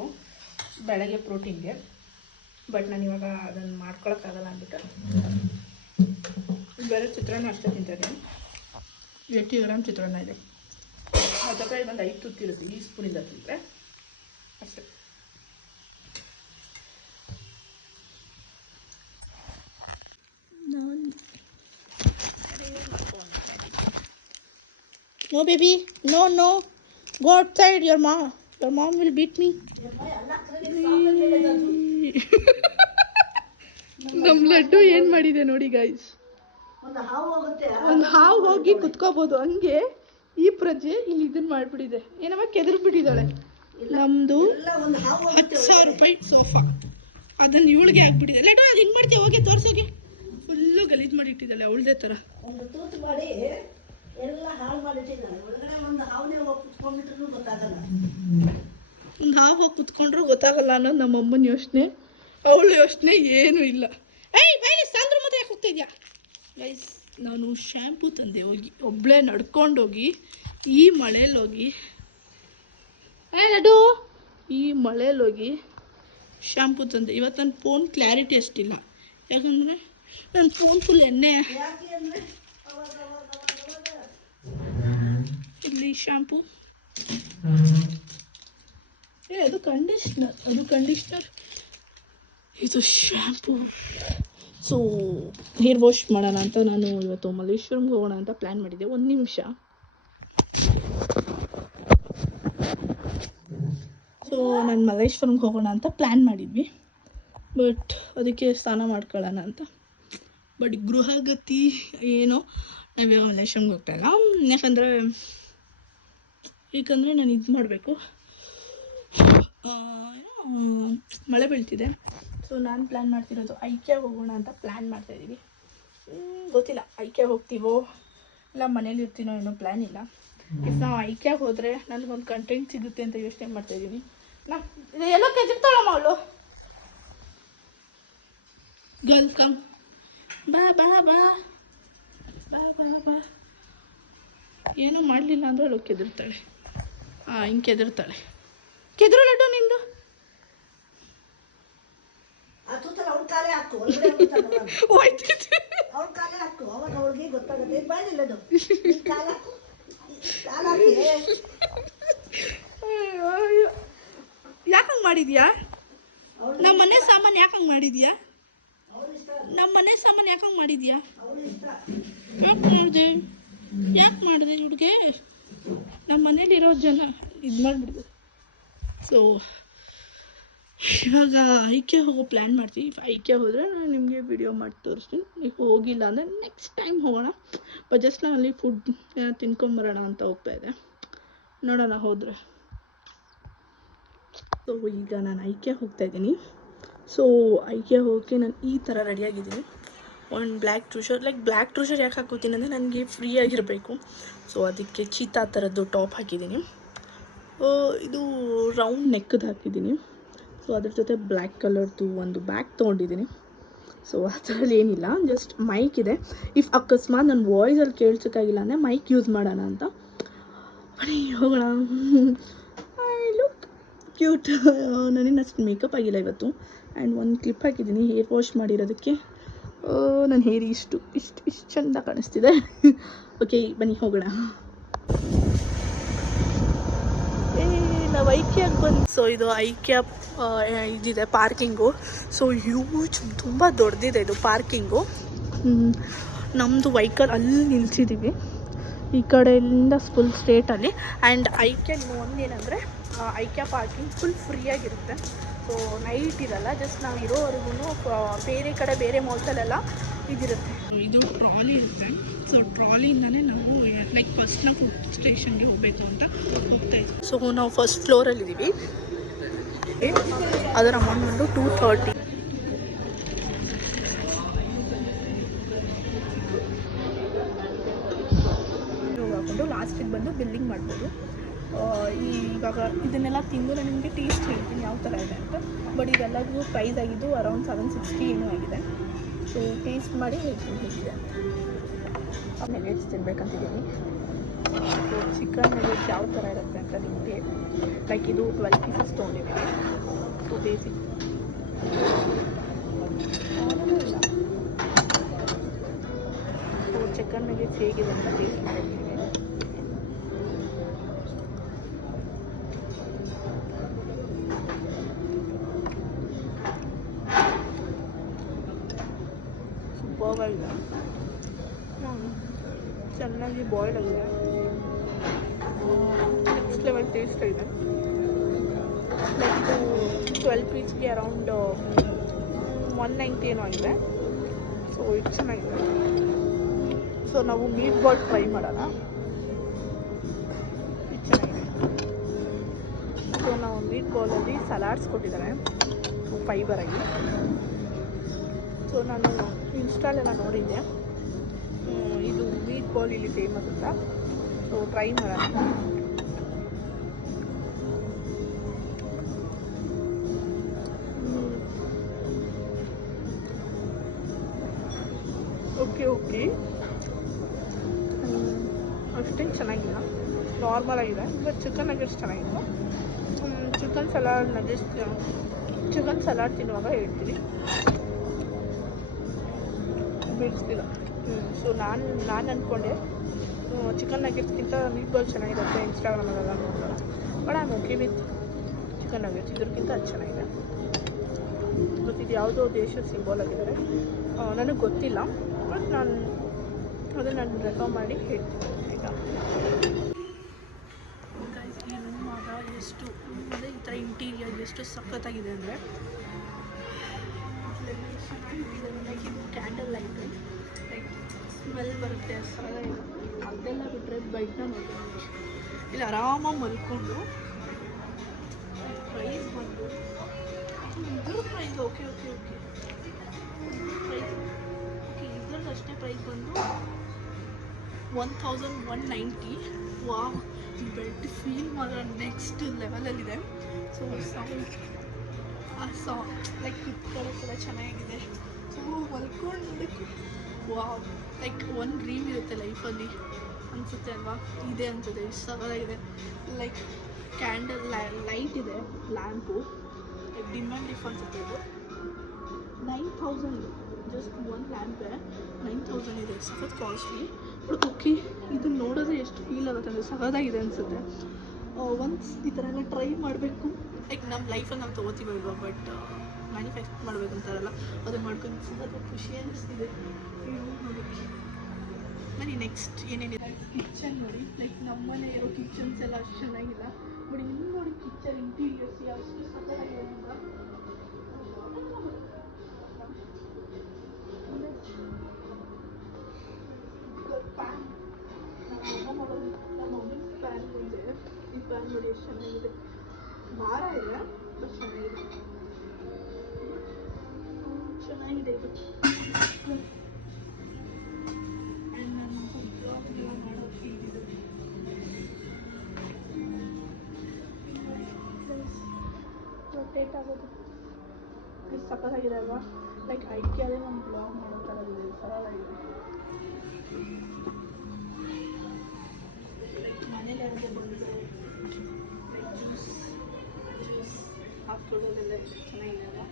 ಸಾಕು ಬೆಳಗ್ಗೆ ಪ್ರೋಟೀನ್ಗೆ. ಬಟ್ ನಾನು ಇವಾಗ ಅದನ್ನು ಮಾಡ್ಕೊಳಕ್ಕಾಗಲ್ಲ ಅಂದ್ಬಿಟ್ಟು ಬೇರೆ ಚಿತ್ರಾನ್ನ ಅಷ್ಟೇ ತಿಂತಾಯಿದ್ದೀನಿ. 80 ಗ್ರಾಮ್ ಚಿತ್ರಾನ್ನ ಇದೆ. ಅದಕ್ಕೆ ಒಂದು 5 ತುತ್ತು ಇರುತ್ತೆ ಈ ಸ್ಪೂನಿಂದ ತಿಂದರೆ ಅಷ್ಟೇ. No baby, no. Go outside, your mom will beat me. ನಮ್ಮ ಲಡ್ಡು ಏನು ಮಾಡಿದೆ ನೋಡಿ ಗೈಸ್. ಒಂದು ಹಾವು ಹೋಗಿ ಕುತ್ಕೋಬೋದು ಹಂಗೆ ಈ ಪ್ರಜೆ ಇಲ್ಲಿ ಇದನ್ನ ಮಾಡಿಬಿಟ್ಟಿದೆ. ಏನಮ್ಮ ಕೆದರ್ ಬಿಟ್ಟಿದ್ದಾಳೆ. ನಮ್ಮದು 10,000 ರೂಪಾಯಿ ಸೋಫಾ ಅದನ್ನು ಇವಳಿಗೆ ಹಾಕ್ಬಿಟ್ಟಿದೆ. ಲಡ್ಡು ಅದು ಹಿಂಗೆ ಮಾಡ್ತೀವಿ ಹೋಗಿ ತೋರಿಸೋಗಿ. ಫುಲ್ಲು ಗಲೀಜು ಮಾಡಿ ಇಟ್ಟಿದ್ದಾಳೆ ಅವಳದೇ ಥರ. ಎಲ್ಲ ಹಾಳು ಮಾಡಿಟ್ಟಿದ್ದಾಳೆ. ಒಳಗಡೆ ಒಂದು ಹಾವನೇ ಹೋಗಿ ಕುತ್ಕೊಂಡ್ಬಿಟ್ರು ಗೊತ್ತಾಗಲ್ಲ. ಒಂದು ಹಾವು ಹೋಗಿ ಕುತ್ಕೊಂಡ್ರು ಗೊತ್ತಾಗಲ್ಲ ಅನ್ನೋದು ನಮ್ಮಮ್ಮನ ಯೋಚನೆ. ಅವಳ ಯೋಚನೆ ಏನೂ ಇಲ್ಲ. ಬೈಲಿ ಸಾಂದ್ರ ಮಾತ್ರ ಯಾಕೆ ಹೋಗ್ತಾ ಇದೆಯಾ ಗೈಸ್. ನಾನು ಶ್ಯಾಂಪು ತಂದೆ ಹೋಗಿ ಒಬ್ಬಳೇ ನಡ್ಕೊಂಡೋಗಿ ಈ ಮಳೇಲೋಗಿ ಲಡ್ಡು ಈ ಮಳೇಲೋಗಿ ಶ್ಯಾಂಪು ತಂದೆ. ಇವತ್ತು ನನ್ನ ಫೋನ್ ಕ್ಲಾರಿಟಿ ಅಷ್ಟಿಲ್ಲ ಯಾಕಂದರೆ ನನ್ನ ಫೋನ್ ಫುಲ್ ಎಣ್ಣೆ. ಇಲ್ಲಿ ಶ್ಯಾಂಪು ಅದು ಕಂಡೀಷ್ನರ್ ಇದು ಶ್ಯಾಂಪು. ಸೊ ಹೇರ್ ವಾಶ್ ಮಾಡೋಣ ಅಂತ ನಾನು ಇವತ್ತು ಮಲ್ಲೇಶ್ವರಂಗೆ ಹೋಗೋಣ ಅಂತ ಪ್ಲ್ಯಾನ್ ಮಾಡಿದ್ದೆ. 1 ನಿಮಿಷ. ಸೊ ನಾನು ಮಲ್ಲೇಶ್ವರಂಗೆ ಹೋಗೋಣ ಅಂತ ಪ್ಲ್ಯಾನ್ ಮಾಡಿದ್ವಿ. ಬಟ್ ಅದಕ್ಕೆ ಸ್ನಾನ ಮಾಡ್ಕೊಳ್ಳೋಣ ಅಂತ. ಬಟ್ ಗೃಹಗತಿ ಏನೋ ನಾವಿವಾಗ ಮಲ್ಲೇಶ್ವರಂಗೆ ಹೋಗ್ತಾಯಿಲ್ಲ. ಯಾಕಂದರೆ ನಾನು ಇದು ಮಾಡಬೇಕು, ಮಳೆ ಬೀಳ್ತಿದೆ. ಸೊ ನಾನು ಪ್ಲ್ಯಾನ್ ಮಾಡ್ತಿರೋದು ಐಕ್ಯಾ ಹೋಗೋಣ ಅಂತ ಪ್ಲ್ಯಾನ್ ಮಾಡ್ತಾಯಿದ್ದೀವಿ. ಗೊತ್ತಿಲ್ಲ ಐಕ್ಯಾ ಹೋಗ್ತೀವೋ ಇಲ್ಲ ಮನೇಲಿ ಇರ್ತೀನೋ ಏನೋ ಪ್ಲ್ಯಾನ್ ಇಲ್ಲ. ಇಫ್ ನಾವು ಐಕ್ಯಾ ಹೋದರೆ ನನಗೊಂದು ಕಂಟೆಂಟ್ ಸಿಗುತ್ತೆ ಅಂತ ಯೋಚನೆ ಮಾಡ್ತಾಯಿದ್ದೀನಿ. ಇದು ಎಲ್ಲೋ ಕೆಜಿರ್ತಾಳಮ್ಮ ಅವಳು. ಗರ್ಲ್ ಕಮ್ ಬಾ ಬಾ ಬಾ ಬಾ ಬಾ ಬಾ. ಏನೂ ಮಾಡಲಿಲ್ಲ ಅಂದರೆ ಅವಳು ಕೆದರ್ತಾಳೆ. ಹಿಂಗೆ ಕೆದರ್ತಾಳೆ. ಕೆದರು ಲಡ್ಡು ನಿಂದು. ಯಾಕಂಗೆ ಮಾಡಿದ್ಯಾ? ನಮ್ಮ ಮನೆ ಸಾಮಾನು ಯಾಕಂಗೆ ಮಾಡಿದ್ಯಾ? ಯಾಕೆ ಮಾಡಿದೆ ಹುಡುಗೆ? ನಮ್ಮ ಮನೇಲಿರೋ ಜನ ಇದು ಮಾಡಿಬಿಡ್ದು. ಸೊ ಇವಾಗ ಐಕ್ಯ ಹೋಗೋ ಪ್ಲ್ಯಾನ್ ಮಾಡ್ತೀವಿ. ಇಫ್ ಐಕ್ಯ ಹೋದರೆ ನಾನು ನಿಮಗೆ ವಿಡಿಯೋ ಮಾಡಿ ತೋರಿಸ್ತೀನಿ. ಈಗ ಹೋಗಿಲ್ಲ ಅಂದರೆ ನೆಕ್ಸ್ಟ್ ಟೈಮ್ ಹೋಗೋಣ. ಬಟ್ ಜಸ್ಟ್ ನಾನು ಅಲ್ಲಿ ಫುಡ್ ತಿನ್ಕೊಂಬರೋಣ ಅಂತ ಹೋಗ್ತಾಯಿದ್ದೆ. ನೋಡೋಣ ಹೋದರೆ. ಸೊ ಈಗ ನಾನು ಐಕ್ಯ ಹೋಗ್ತಾಯಿದ್ದೀನಿ. ಸೊ ಐಕ್ಯ ಹೋಗೋಕ್ಕೆ ನಾನು ಈ ಥರ ರೆಡಿಯಾಗಿದ್ದೀನಿ. ಒಂದು ಬ್ಲ್ಯಾಕ್ ಟ್ರೂಷರ್ ಯಾಕೆ ಹಾಕೋತೀನಿ ಅಂದರೆ ನನಗೆ ಫ್ರೀ ಆಗಿರಬೇಕು. ಸೊ ಅದಕ್ಕೆ ಚೀತಾ ಥರದ್ದು ಟಾಪ್ ಹಾಕಿದ್ದೀನಿ. ಇದು ರೌಂಡ್ ನೆಕ್ಕದು ಹಾಕಿದ್ದೀನಿ. ಸೊ ಅದ್ರ ಜೊತೆ ಬ್ಲ್ಯಾಕ್ ಕಲರ್ದು ಒಂದು ಬ್ಯಾಗ್ ತೊಗೊಂಡಿದ್ದೀನಿ. ಸೊ ಅದರಲ್ಲಿ ಏನಿಲ್ಲ, ಜಸ್ಟ್ ಮೈಕ್ ಇದೆ. ಇಫ್ ಅಕಸ್ಮಾತ್ ನನ್ನ ವಾಯ್ಸಲ್ಲಿ ಕೇಳಿಸೋಕ್ಕಾಗಿಲ್ಲ ಅಂದರೆ ಮೈಕ್ ಯೂಸ್ ಮಾಡೋಣ ಅಂತ. ಬನ್ನಿ ಹೋಗೋಣ. I look cute. ನನಗೆ ಅಷ್ಟು ಮೇಕಪ್ ಆಗಿಲ್ಲ ಇವತ್ತು. ಆ್ಯಂಡ್ ಒಂದು ಕ್ಲಿಪ್ ಹಾಕಿದ್ದೀನಿ ಹೇರ್ ವಾಶ್ ಮಾಡಿರೋದಕ್ಕೆ. ನನ್ನ ಹೇರ್ ಇಷ್ಟು ಚೆಂದ ಕಾಣಿಸ್ತಿದೆ. ಓಕೆ ಬನ್ನಿ ಹೋಗೋಣ. ನಾವು ಐಕ್ಯಾಗೆ ಬಂದು. ಸೊ ಇದು ಐಕ್ಯಾ ಇದಿದೆ ಪಾರ್ಕಿಂಗು. ಸೊ ಹ್ಯೂಜ್ ತುಂಬ ದೊಡ್ಡದಿದೆ ಇದು ಪಾರ್ಕಿಂಗು. ನಮ್ಮದು ವೆಹಿಕಲ್ ಅಲ್ಲಿ ನಿಲ್ಸಿದ್ದೀವಿ ಈ ಕಡೆಯಿಂದ ಫುಲ್ ಸ್ಟೇಟಲ್ಲಿ. ಆ್ಯಂಡ್ ಐಕ್ಯಾ ಒಂದೇನೆಂದರೆ ಐಕ್ಯಾ ಪಾರ್ಕಿಂಗ್ ಫುಲ್ ಫ್ರೀಯಾಗಿರುತ್ತೆ. ಸೊ ನೈಟ್ ಇರಲ್ಲ, ಜಸ್ಟ್ ನಾವು ಇರೋವರೆಗೂ ಬೇರೆ ಕಡೆ ಬೇರೆ ಮಾಲ್ಸಲ್ಲೆಲ್ಲ ಇದಿರುತ್ತೆ. ಇದು ಟ್ರಾಲಿ ಇರುತ್ತೆ. ಸೊ ಟ್ರಾಲಿಯಿಂದನೇ ನಾವು ಫಸ್ಟ್ ನಾವು ಫುಡ್ ಸ್ಟೇಷನ್ಗೆ ಹೋಗಬೇಕು ಅಂತ ಹೋಗ್ತಾಯಿದ್ವಿ. ಸೊ ನಾವು ಫಸ್ಟ್ ಫ್ಲೋರಲ್ಲಿದ್ದೀವಿ. ಅದರ ಅಮೌಂಟ್ ಬಂದು 230. ಹಾಕೊಂಡು ಲಾಸ್ಟಿಗೆ ಬಂದು ಬಿಲ್ಲಿಂಗ್ ಮಾಡ್ಬೋದು. ಇವಾಗ ಇದನ್ನೆಲ್ಲ ತಿಂದು ನಾನು ನಿಮಗೆ ಟೇಸ್ಟ್ ಹೇಳ್ತೀನಿ ಯಾವ ಥರ ಇದೆ ಅಂತ. ಬಟ್ ಇದೆಲ್ಲದೂ ಪ್ರೈಸ್ ಆಗಿದ್ದು ಅರೌಂಡ್ 760 ಏನೂ ಆಗಿದೆ. ಸೊ ಟೇಸ್ಟ್ ಮಾಡಿ ಹೇಳ್ತೀನಿ ಹೇಗಿದೆ ಅಂತ. ನೆಗೆಟ್ಸ್ ತಿನ್ಬೇಕಂತಿದ್ದೀನಿ. ಸೊ ಚಿಕನ್ ನೆಗೆಟ್ಸ್ ಯಾವ ಥರ ಇರುತ್ತೆ ಅಂತ ನಿಮಗೆ ಇದು 12 ಪೀಸಸ್ ತೊಗೊಂಡಿದ್ದೀನಿ. ಬೇಸಿಕ್ ಸೊ ಚಿಕನ್ ನಗೆಟ್ಸ್ ಹೇಗಿದೆ ಅಂತ ಟೇಸ್ಟ್ ಮಾಡ್ತೀನಿ. ಸೂಪರ್ ಆಗಿದೆ, ಚೆನ್ನಾಗಿ ಬಾಯ್ಲ್ಡ್ ಆಗಿದೆ, ನೆಕ್ಸ್ಟ್ ಲೆವೆಲ್ ಟೇಸ್ಟ್ ಇದೆ. ಲೈಕ್ 12 ಪೀಸ್ಗೆ ಅರೌಂಡ್ 190 ಏನೋ ಆಗಿದೆ. ಸೊ ಇದು ಚೆನ್ನಾಗಿದೆ. ಸೊ ನಾವು ಮೀಟ್ ಬಾಲ್ ಟ್ರೈ ಮಾಡೋಣ. ಇದು ಚೆನ್ನಾಗಿದೆ. ಸೊ ನಾವು ಮೀಟ್ ಬಾಲಲ್ಲಿ ಸಲಾಡ್ಸ್ ಕೊಟ್ಟಿದ್ದಾರೆ ಫೈಬರ್ ಆಗಿ. ಸೊ ನಾನು ಇನ್ಸ್ಟಾಲೆಲ್ಲ ನೋಡಿದ್ದೆ ಇದು ಮೀಟ್ ಬಾಲ್ ಇಲ್ಲಿ ಫೇಮಸ್ ಅಂತ. ಸೊ ಟ್ರೈ ಮಾಡೋಣ. ಓಕೆ ಅಷ್ಟೇನು ಚೆನ್ನಾಗಿಲ್ಲ, ನಾರ್ಮಲ್ ಆಗಿದೆ. ಬಟ್ ಚಿಕನ್ ನಗೆಟ್ಸ್ ಚೆನ್ನಾಗಿದೆ. ಚಿಕನ್ ಸಲಾಡ್ ತಿನ್ನುವಾಗ ಹೇಳ್ತೀನಿ, ಬಿಡಿಸ್ತಿಲ್ಲ. ಸೊ ನಾನು ಅಂದ್ಕೊಂಡೆ ಚಿಕನ್ ನಗೆಟ್ಸ್ಗಿಂತ ಮೀಟ್ ಬಾಲ್ ಚೆನ್ನಾಗಿರುತ್ತೆ ಇನ್ಸ್ಟಾಗ್ರಾಮಲ್ಲೆಲ್ಲ ನೋಡೋಣ. But I am okay with chicken nuggets, ಇದ್ರಕ್ಕಿಂತ ಅದು ಚೆನ್ನಾಗಿದೆ. ಮತ್ತು ಇದು ಯಾವುದೋ ದೇಶದ ಸಿಂಬಲ್ ಆಗಿದ್ದಾರೆ, ನನಗೆ ಗೊತ್ತಿಲ್ಲ. ಬಟ್ ನಾನು ರೆಫರ್ ಮಾಡಿ ಹೇಳ್ತೀನಿ ಆಯಿತಾ. ಈ ರೂಮಾಗ ಎಷ್ಟು ಅಂದರೆ ಈ ಥರ ಇಂಟೀರಿಯರ್ ಎಷ್ಟು ಸಖತ್ತಾಗಿದೆ ಅಂದರೆ, ಲೈಕ್ ಇದು ಕ್ಯಾಂಡಲ್ ಲೈಟು, ಲೈಕ್ ಸ್ಮೆಲ್ ಬರುತ್ತೆ ಸಲ. ಅದೆಲ್ಲ ಬಿಟ್ಟರೆ ಬೆಡ್ನ ನೋಡಿ, ಇಲ್ಲಿ ಆರಾಮಾಗಿ ಮಲ್ಕೊಂಡು. ಪ್ರೈಸ್ ಬಂದು ಇದ್ರ ಪ್ರೈಸ್ ಓಕೆ ಇದ್ರದ್ದು ಅಷ್ಟೇ ಪ್ರೈಸ್ ಬಂದು 1190. ವಾವ್, ಬೆಡ್ ಫೀಲ್ ಮಾತ್ರ ನೆಕ್ಸ್ಟ್ ಲೆವೆಲಲ್ಲಿದೆ. ಸೊ ಲೈಕ್ ಕುತ್ಕೊಳ್ಳೋ ಕೂಡ ಚೆನ್ನಾಗಿದೆ. ಸೊ ಮಲ್ಕೊಂಡು ನೋಡೋಕ್ಕೆ ವಾವ್, ಲೈಕ್ ಒಂದು ಡ್ರೀಮ್ ಇರುತ್ತೆ ಲೈಫಲ್ಲಿ ಅನಿಸುತ್ತೆ ಅಲ್ವಾ, ಇದೆ ಅನಿಸುತ್ತೆ. ಇಷ್ಟು ಸವಾಲಾಗಿದೆ. ಲೈಕ್ ಕ್ಯಾಂಡಲ್ ಲೈಟ್ ಇದೆ, ಲ್ಯಾಂಪು, ಲೈಕ್ ಡಿಮ್ ಆ್ಯಂಡ್ ಡಿಫ್ ಅನಿಸುತ್ತೆ. ಇದು 9000 ಜಸ್ಟ್ ಒಂದು ಲ್ಯಾಂಪೇ 9000 ಇದೆ. ಸಖತ್ ಕಾಸ್ಟ್ಲಿ. ಬಟ್ ಓಕೆ, ಇದು ನೋಡೋದೇ ಎಷ್ಟು ಫೀಲ್ ಆಗುತ್ತೆ ಅಂದರೆ ಸಖತ್ತಾಗಿದೆ ಅನಿಸುತ್ತೆ. ಒನ್ಸ್ ಈ ಥರ ಎಲ್ಲ ಟ್ರೈ ಮಾಡಬೇಕು. ಲೈಕ್ ನಮ್ಮ ಲೈಫಲ್ಲಿ ನಾವು ತೊಗೋತೀವಲ್ವ, ಬಟ್ ಮ್ಯಾನುಫ್ಯಾಕ್ಚರ್ ಮಾಡಬೇಕು ಅಂತಾರಲ್ಲ, ಅದು ಮಾಡ್ಕೊಂಡು ಸಖತ್ ಖುಷಿ ಅನ್ನಿಸ್ತಿದೆ. ನೋಡಿ ಬನ್ನಿ ನೆಕ್ಸ್ಟ್ ಏನೇನಿದೆ. ಕಿಚನ್ ನೋಡಿ, ಲೈಕ್ ನಮ್ಮನೆ ಇರೋ ಕಿಚನ್ಸ್ ಎಲ್ಲ ಅಷ್ಟು ಚೆನ್ನಾಗಿಲ್ಲ. ಬಟ್ ಇನ್ನು ನೋಡಿ ಕಿಚನ್ ಇಂಟೀರಿಯರ್ಸ್ ಎಷ್ಟು ಸಖತ್ತಾಗಿದೆ ಅಂತ. ಪ್ಯಾನ್ ನಮ್ಮ ಮಮ್ಮಿ ಪ್ಯಾನ್ ಇದೆ. ಈ ಪ್ಯಾನ್ ನೋಡಿ ಎಷ್ಟು ಚೆನ್ನಾಗಿದೆ. ಭಾರ ಇದೆ ಬಟ್ ಚೆನ್ನಾಗಿದೆ ಇದು. ಆ್ಯಂಡ್ ನಾನು ಬ್ಲಾಗ್ ಎಲ್ಲ ಮಾಡೋಕ್ಕೆ ಇದು ರೊಟೇಟ್ ಆಗೋದು ಇದು ಸಖತ್ತಾಗಿದೆ ಅಲ್ವಾ. ಲೈಕ್ ಐಕ್ಯಾದೇ ನಮ್ಮ ಬ್ಲಾಗ್ ಮಾಡೋ ಥರ ಇದೆ, ಸರಳಾಗಿದೆ. ಲೈಕ್ ಮನೇಲಿ ಅಡುಗೆ ಬಂದು ಲೈಕ್ ಜ್ಯೂಸ್ ಹಾಕ್ಕೊಡೋದೆಲ್ಲ ಚೆನ್ನಾಗಿದೆ ಅಲ್ವಾ.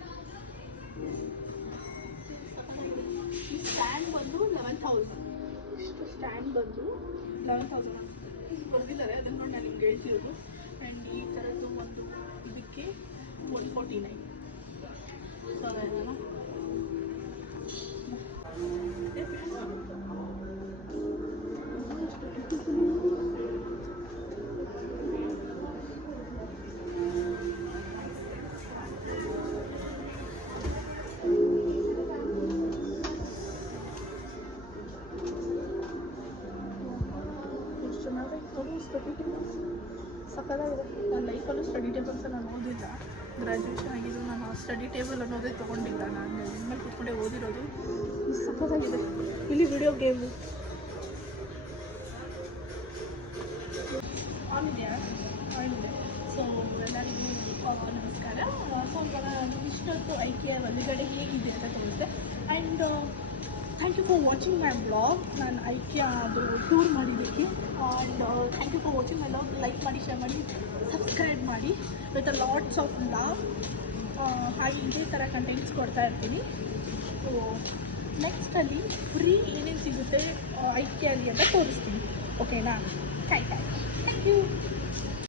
ಈ ಸ್ಟ್ಯಾಂಡ್ ಬಂದು 11,000. ಇಷ್ಟು ಸ್ಟ್ಯಾಂಡ್ ಬಂದು 11,000 ಬರ್ದಿದ್ದಾರೆ, ಅದನ್ನು ನೋಡಿ ನಾನು ನಿಮ್ಗೆ ಹೇಳ್ತಿರೋದು. ಆ್ಯಂಡ್ ಈ ಥರದ್ದು ಒಂದು ಇದಕ್ಕೆ 149. ಸೊ ಅದನ್ನು ಸಕ್ಕತ್ತಾಗಿದೆ. ನನ್ನ ಲೈಫಲ್ಲೂ ಸ್ಟಡಿ ಟೇಬಲ್ಸ್ ನಾನು ಓದಿಲ್ಲ. ಗ್ರ್ಯಾಜುಯೇಷನ್ ಆಗಿದ್ದು ನಾನು ಸ್ಟಡಿ ಟೇಬಲ್ ಅನ್ನೋದೇ ತೊಗೊಂಡಿಲ್ಲ. ನಾನು ಇನ್ಮೇಲೆ ಕೂತ್ಕೊಂಡೆ ಓದಿರೋದು. ಸಕ್ಕತ್ತಾಗಿದೆ. ಇಲ್ಲಿ ವಿಡಿಯೋ ಗೇಮು ಆನಿದೆಯಾ ಆಗಿದೆ. ಸೊ ಎಲ್ಲರಿಗೂ ನಮಸ್ಕಾರ. ಸೊ ಇವಾಗ ನಾನು ಇಷ್ಟೊತ್ತು ಐಕಿಯಾ ಒಳಗಡೆ ಹೇಗಿದೆ ಅಂತ ತೋರಿಸಿದೆ. And thank you for watching my blog. ನಾನು ಐಕಿಯಾ ಅದು ಟೂರ್ ಮಾಡಿದ್ದಕ್ಕೆ. And thank you for watching my blog. Like ಮಾಡಿ, ಶೇರ್ ಮಾಡಿ, ಸಬ್ಸ್ಕ್ರೈಬ್ ಮಾಡಿ with a lots of love. ಹಾಗೆ ಇದೇ ಥರ ಕಂಟೆಂಟ್ಸ್ ಕೊಡ್ತಾ ಇರ್ತೀನಿ. ಸೊ ನೆಕ್ಸ್ಟಲ್ಲಿ ಫ್ರೀ ಏನೇನು ಸಿಗುತ್ತೆ ಐಕ್ಯಲ್ಲಿ ಅಂತ ತೋರಿಸ್ತೀನಿ. ಓಕೆನಾ? Thank you.